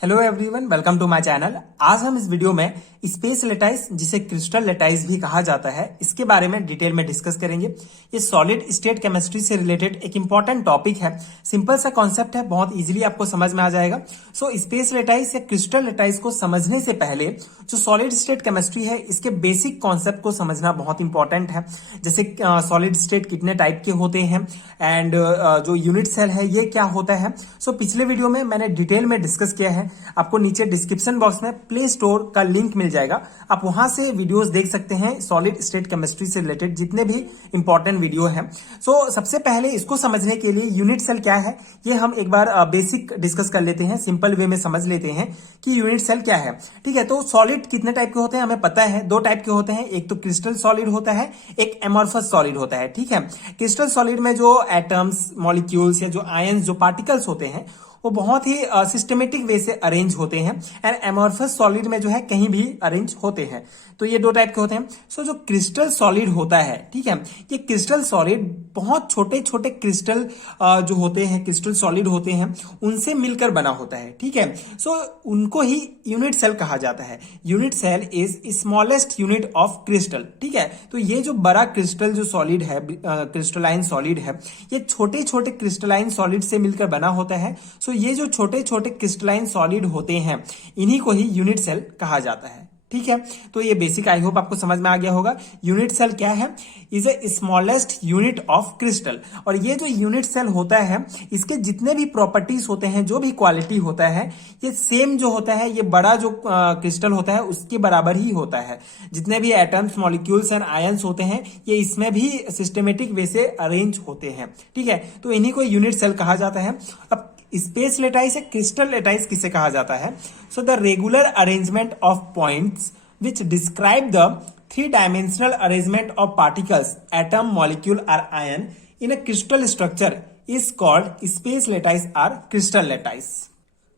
Hello everyone, welcome to my channel. आज हम इस वीडियो में स्पेस लेटाइस, जिसे क्रिस्टल लेटाइस भी कहा जाता है, इसके बारे में डिटेल में डिस्कस करेंगे। ये सॉलिड स्टेट केमिस्ट्री से रिलेटेड एक इंपॉर्टेंट टॉपिक है। सिंपल सा कॉन्सेप्ट है, बहुत इजीली आपको समझ में आ जाएगा। सो स्पेस लेटाइस या क्रिस्टल लेटाइस को समझने से पहले जो सॉलिड स्टेट केमिस्ट्री है, इसके बेसिक कॉन्सेप्ट को समझना बहुत इंपॉर्टेंट है। जैसे सॉलिड स्टेट कितने टाइप के होते हैं एंड जो यूनिट सेल है ये क्या होता है। सो पिछले वीडियो में मैंने डिटेल में डिस्कस किया है। आपको नीचे डिस्क्रिप्शन बॉक्स में प्ले स्टोर का लिंक मिल जाएगा, आप वहां से वीडियोस देख सकते हैं। सॉलिड स्टेट केमिस्ट्री से रिलेटेड जितने भी इंपॉर्टेंट वीडियो हैं। सो सबसे पहले इसको समझने के लिए यूनिट सेल क्या है ये हम एक बार बेसिक डिस्कस कर लेते हैं, सिंपल वे में समझ लेते हैं कि यूनिट सेल क्या है। ठीक है, तो सॉलिड कितने टाइप के होते हैं हमें पता है, दो टाइप के होते हैं। एक तो क्रिस्टल सॉलिड होता है, एक एमॉर्फस सॉलिड होता है। ठीक है, क्रिस्टल सॉलिड में जो एटम्स, मॉलिक्यूल्स या जो आयंस, जो पार्टिकल्स होते हैं वो बहुत ही सिस्टमेटिक वे से अरेंज होते हैं। एंड एमॉर्फस सॉलिड में जो है कहीं भी अरेंज होते हैं। तो ये दो टाइप के होते हैं। सो जो क्रिस्टल सॉलिड होता है, ठीक है, ये क्रिस्टल सॉलिड बहुत छोटे छोटे क्रिस्टल जो होते हैं, क्रिस्टल सॉलिड होते हैं, उनसे मिलकर बना होता है। ठीक है, सो उनको ही यूनिट सेल कहा जाता है। Unit cell is smallest unit of crystal. ठीक है, तो ये जो बड़ा क्रिस्टल जो सॉलिड है, क्रिस्टलाइन सॉलिड है, ये छोटे छोटे क्रिस्टलाइन सॉलिड से मिलकर बना होता है। सो ये जो छोटे छोटे क्रिस्टलाइन सॉलिड होते हैं, इन्हीं को ही यूनिट सेल कहा जाता है। ठीक है, तो ये बेसिक आई होप आपको समझ में आ गया होगा। यूनिट सेल क्या है? Is a smallest unit of crystal. और ये जो यूनिट सेल होता है, इसके जितने भी प्रॉपर्टीज होते हैं, जो भी क्वालिटी होता है, ये सेम जो होता है, ये बड़ा जो क्रिस्टल होता है उसके बराबर ही होता है। जितने भी एटम्स, मॉलिक्यूल्स एंड आयंस होते हैं, ये इसमें भी सिस्टमेटिक वे से अरेंज होते हैं। ठीक है, तो इन्हीं को यूनिट सेल कहा जाता है। अब स्पेस लेटाइस या क्रिस्टल लेटाइस किसे कहा जाता है? So the regular arrangement of points which describe the three dimensional arrangement of particles, atom, molecule और ion in a crystal structure is called space lattice or crystal lattice.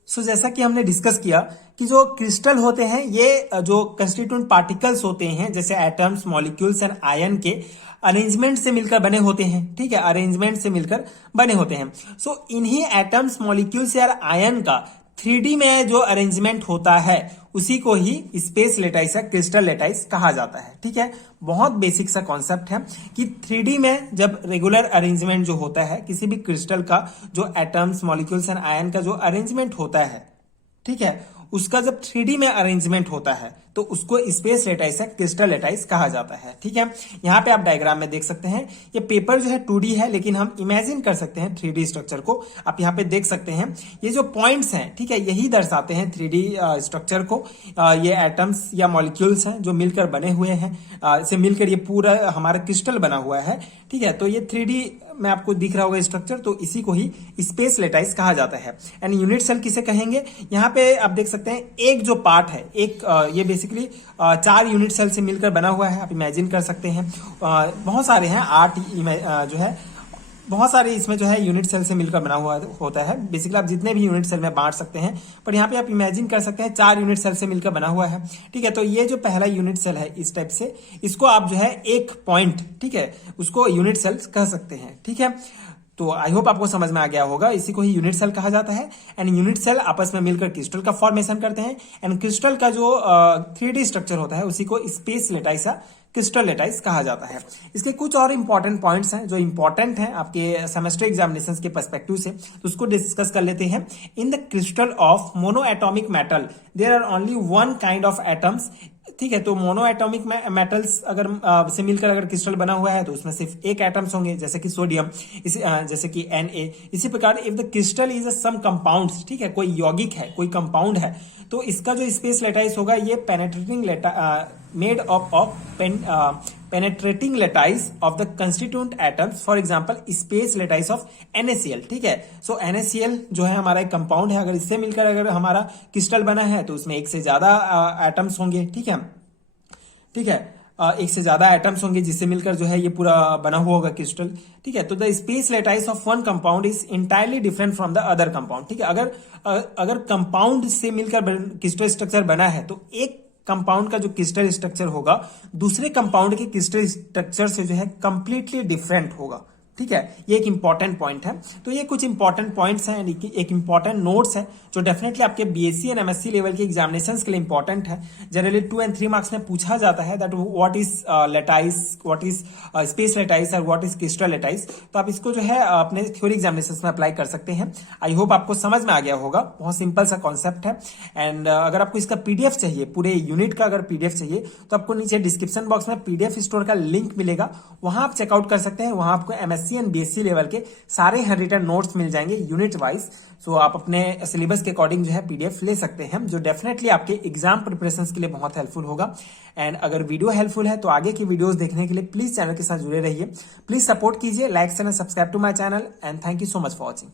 So जैसा कि हमने discuss किया कि जो क्रिस्टल होते हैं, ये जो कंस्टिट्यूएंट पार्टिकल्स होते हैं, जैसे एटम्स, मॉलिक्यूल्स एंड आयन के अरेंजमेंट से मिलकर बने होते हैं। ठीक है, अरेंजमेंट से मिलकर बने होते हैं। सो इन्हीं एटम्स, मॉलिक्यूल्स या आयन का 3D में जो अरेंजमेंट होता है, उसी को ही स्पेस लेटाइस या क्रिस्टल लेटाइस कहा जाता है। ठीक है, बहुत बेसिक सा कॉन्सेप्ट है कि 3D में जब रेगुलर अरेंजमेंट जो होता है किसी भी क्रिस्टल का, जो एटम्स, मॉलिक्यूल्स एंड आयन का जो अरेंजमेंट होता है, ठीक है, उसका जब 3D में अरेंजमेंट होता है तो उसको स्पेस लेटाइस या क्रिस्टल लेटाइस कहा जाता है। ठीक है, यहाँ पे आप डायग्राम में देख सकते हैं, ये पेपर जो है 2D है, लेकिन हम इमेजिन कर सकते हैं 3D स्ट्रक्चर को। आप यहाँ पे देख सकते हैं, ये जो पॉइंट्स हैं, ठीक है, यही दर्शाते हैं 3D स्ट्रक्चर को। ये एटम्स या मॉलिक्यूल्स हैं जो मिलकर बने हुए हैं, से मिलकर ये पूरा हमारा क्रिस्टल बना हुआ है। ठीक है, तो ये 3D में आपको दिख रहा होगा स्ट्रक्चर, तो इसी को ही स्पेस लेटाइस कहा जाता है। एंड यूनिट सेल किसे कहेंगे? यहाँ पे आप देख सकते हैं, एक जो पार्ट है, एक ये बेसिकली 4 यूनिट सेल से मिलकर बना हुआ है। आप इमेजिन कर सकते हैं, बहुत सारे हैं, 8 जो है, बहुत सारे इसमें जो है यूनिट सेल से मिलकर बना हुआ होता है। बेसिकली आप जितने भी यूनिट सेल में बांट सकते हैं, पर यहाँ पे आप इमेजिन कर सकते हैं 4 यूनिट सेल से मिलकर बना हुआ है। ठीक है, तो ये जो पहला यूनिट सेल है इस टाइप से, इसको आप जो है एक पॉइंट, ठीक है, उसको यूनिट सेल कह सकते हैं। ठीक है, तो आई होप आपको समझ में आ गया होगा, इसी को ही यूनिट सेल कहा जाता है। एंड यूनिट सेल आपस में मिलकर क्रिस्टल का फॉर्मेशन करते हैं। एंड क्रिस्टल का जो 3D स्ट्रक्चर होता है, उसी को स्पेस लेटाइस या क्रिस्टल लेटाइस कहा जाता है। इसके कुछ और इंपॉर्टेंट पॉइंट्स हैं जो इंपॉर्टेंट हैं आपके सेमेस्टर एग्जामिनेशन के पर्सपेक्टिव से, तो उसको डिस्कस कर लेते हैं। In the crystal of monoatomic metal there are only one kind of atoms. ठीक है, तो मोनो एटॉमिक मेटल्स अगर से मिलकर अगर क्रिस्टल बना हुआ है, तो उसमें सिर्फ एक एटम्स होंगे, जैसे कि सोडियम, जैसे कि Na। इसी प्रकार if the crystal is some compounds, ठीक है, कोई यौगिक है, कोई कंपाउंड है, तो इसका जो स्पेस लेटाइस होगा, ये penetrating made of penetrating lattice of the constituent atoms, for example space lattice of NaCl। ठीक है, सो NaCl जो है हमारा एक कंपाउंड है, अगर इससे मिलकर अगर हमारा क्रिस्टल बना है, तो उसमें एक से ज्यादा एटम्स होंगे। ठीक है, ठीक है, एक से ज्यादा एटम्स होंगे जिससे मिलकर जो है ये पूरा बना हुआ होगा क्रिस्टल। ठीक है, तो the space lattice of one compound is entirely different from the other compound. ठीक है, अगर कंपाउंड से मिलकर क्रिस्टल स्ट्रक्चर बना है, तो एक कंपाउंड का जो क्रिस्टल स्ट्रक्चर होगा दूसरे कंपाउंड के क्रिस्टल स्ट्रक्चर से जो है कंप्लीटली डिफरेंट होगा। ठीक है, ये एक इंपॉर्टेंट पॉइंट है। तो ये कुछ इंपॉर्टेंट पॉइंट्स हैं, एक इंपॉर्टेंट नोट्स है जो डेफिनेटली आपके बीएससी एंड एमएससी लेवल के एग्जामिनेशंस के लिए इंपॉर्टेंट है। जनरली 2 और 3 मार्क्स में पूछा जाता है that what is lattice, what is space lattice और व्हाट इज क्रिस्टल लेटाइस। तो आप इसको जो है अपने थ्योरी एग्जामिनेशंस में अप्लाई कर सकते हैं। आई होप आपको समझ में आ गया होगा, बहुत सिंपल सा कॉन्सेप्ट है। एंड अगर आपको इसका पीडीएफ चाहिए, पूरे यूनिट का अगर पीडीएफ चाहिए तो आपको नीचे डिस्क्रिप्शन बॉक्स में पीडीएफ स्टोर का लिंक मिलेगा, वहां आप चेकआउट कर सकते हैं। वहां आपको एमएससी एंड बीएससी लेवल के सारे हैंड रिटन नोट्स मिल जाएंगे यूनिट वाइज। सो आप अपने सिलेबस के अकॉर्डिंग जो है पीडीएफ ले सकते हैं, जो डेफिनेटली आपके एग्जाम प्रिपरेशन के लिए बहुत हेल्पफुल होगा। एंड अगर वीडियो हेल्पफुल है तो आगे की वीडियोस देखने के लिए प्लीज चैनल के साथ जुड़े रहिए। प्लीज सपोर्ट कीजिए, like and subscribe to my channel and thank you so much for watching.